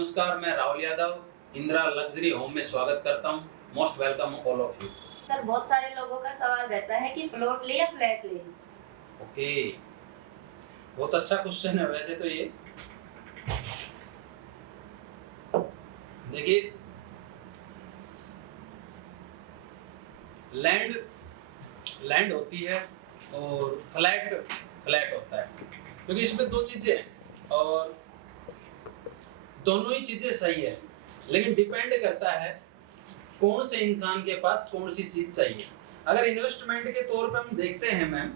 नमस्कार, मैं Rahul Yadav Indira luxury home में स्वागत करता हूँ। Most welcome all of you. Sir, बहुत सारे लोगों का सवाल रहता है कि प्लॉट ले या फ्लैट ले। ओके, बहुत अच्छा क्वेश्चन है वैसे तो ये। देखिए, लैंड होती है और फ्लैट होता है, क्योंकि इसमें दो चीजें हैं और दोनों ही चीजें सही है, लेकिन डिपेंड करता है कौन से इंसान के पास कौन सी चीज चाहिए। अगर इन्वेस्टमेंट के तौर पे हम देखते हैं मैम,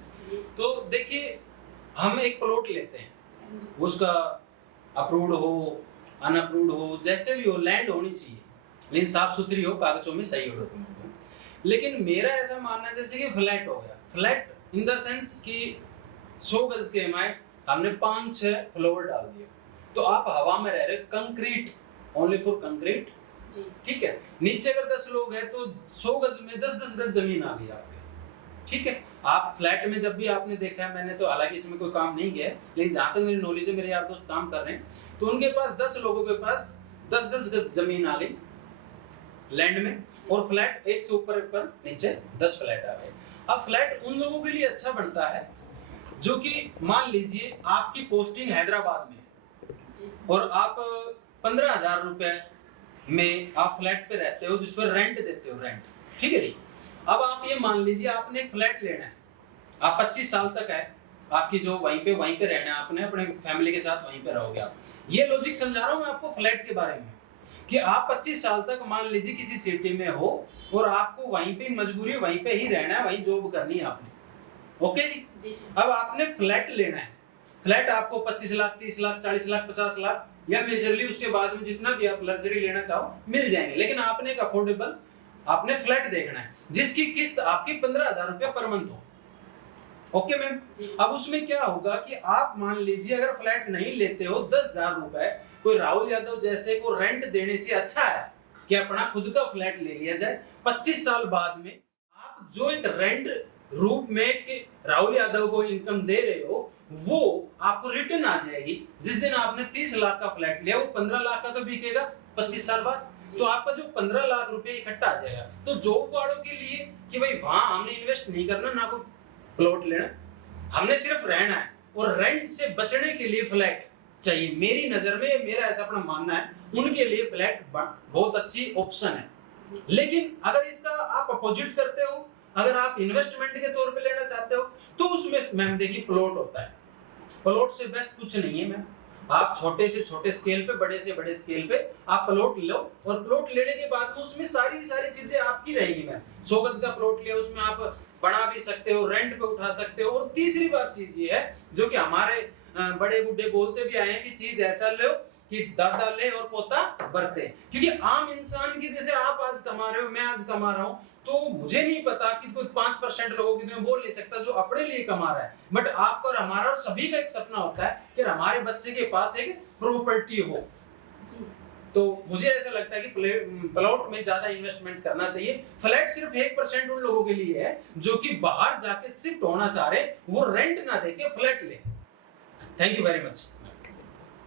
तो देखिए हम एक प्लॉट लेते हैं, उसका अप्रूव्ड हो अनअप्रूव्ड हो जैसे भी हो, लैंड होनी चाहिए लेकिन साफ सुथरी हो, कागजों में सही हो, डॉक्यूमेंट हो। लेकिन मेरा ऐसा मानना है जैसे कि फ्लैट हो गया, फ्लैट इन द सेंस कि 100 गज के एमआई हमने 5-6 फ्लोर डाल दिए, तो आप हवा में रह रहे, कंक्रीट, ओनली फॉर कंक्रीट, ठीक है। नीचे अगर 10 लोग हैं तो 100 गज में 10-10 गज जमीन आ गई आपके, ठीक है। आप फ्लैट में जब भी आपने देखा है, मैंने तो हालांकि इसमें कोई काम नहीं किया है, लेकिन जहां तक मेरी नॉलेज है, मेरे यार दोस्त काम कर रहे हैं, तो उनके पास 10 लोगों के पास 10-10 गज जमीन आ गई लैंड में, और फ्लैट एक से ऊपर नीचे 10 फ्लैट आ गए। अब फ्लैट उन लोगों के लिए अच्छा बनता है जो कि मान लीजिए आपकी पोस्टिंग हैदराबाद में और आप 15,000 रुपए में आप फ्लैट पे रहते हो, जिस पर रेंट देते हो, रेंट, ठीक है जी। अब आप ये मान लीजिए आपने एक फ्लैट लेना है, आप 25 साल तक है आपकी जो वहीं पे रहना है, आपने अपने फैमिली के साथ वहीं पे रहोगे आप। ये लॉजिक समझा रहा हूँ मैं आपको फ्लैट के बारे में, कि आप 25 साल तक मान लीजिए किसी सिटी में हो और आपको वहीं पे मजबूरी वहीं पे ही रहना है, वहीं जॉब करनी है आपने, ओके जी। अब आपने फ्लैट लेना है, फ्लैट आपको 25 लाख, 30 लाख, 40 लाख, 50 लाख या मेजरली उसके बाद में जितना भी आप लग्जरी लेना चाहो मिल जाएंगे, लेकिन आपने एक अफोर्डेबल आपने फ्लैट देखना है जिसकी किस्त आपकी 15,000 रुपया पर मंथ हो, ओके मैम। अब उसमें क्या होगा कि आप मान लीजिए अगर फ्लैट नहीं लेते हो, 10,000 रुपए कोई राहुल यादव जैसे को रेंट देने से अच्छा है कि अपना खुद का फ्लैट ले लिया जाए। 25 साल बाद में आप जो एक रेंट रूप में कि राहुल यादव को इनकम दे रहे हो, वो आपको रिटर्न आ जाएगी। जिस दिन आपने 30 लाख का फ्लैट लिया, वो 15 लाख का तो बिकेगा 25 साल बाद, तो आपका जो 15 लाख रुपए इकट्ठा आ जाएगा। तो जॉब वालों के लिए कि भाई वहां हमने इन्वेस्ट नहीं करना, ना कोई प्लॉट लेना, हमने सिर्फ रहना है और रेंट से बचने के लिए फ्लैट चाहिए, मेरी नजर में मेरा ऐसा अपना मानना है, उनके लिए फ्लैट बहुत अच्छी ऑप्शन है। लेकिन अगर इसका आप अपोजिट करते हो, अगर आप इन्वेस्टमेंट के तौर पे लेना चाहते हो, तो उसमें मैम देखिए प्लॉट होता है, प्लॉट से बेस्ट कुछ नहीं है मैम। आप छोटे से छोटे स्केल पे, बड़े से बड़े स्केल पे आप प्लॉट लो, और प्लॉट लेने के बाद उसमें सारी चीजें आपकी रहेंगी मैम। 100 गज का प्लॉट लिया, उसमें आप बना भी सकते हो, रेंट पे उठा सकते हो। और तीसरी बात चीज ये है जो कि हमारे बड़े बूढ़े बोलते भी आए हैं कि चीज ऐसा लो कि दादा ले और पोता बरते, क्योंकि आम इंसान की जैसे आप आज कमा रहे हो, मैं आज कमा रहा हूं, तो मुझे नहीं पता कि कोई 5% लोगों की बोल नहीं सकता जो अपने लिए कमा रहा है, बट आपका और हमारा और सभी का एक सपना होता है कि हमारे बच्चे के पास एक प्रॉपर्टी हो। तो मुझे ऐसा लगता है कि प्लॉट में ज्यादा इन्वेस्टमेंट करना चाहिए। फ्लैट सिर्फ 1% उन लोगों के लिए है जो कि बाहर जाके शिफ्ट होना चाह रहे, वो रेंट ना देके फ्लैट ले। Thank you very much.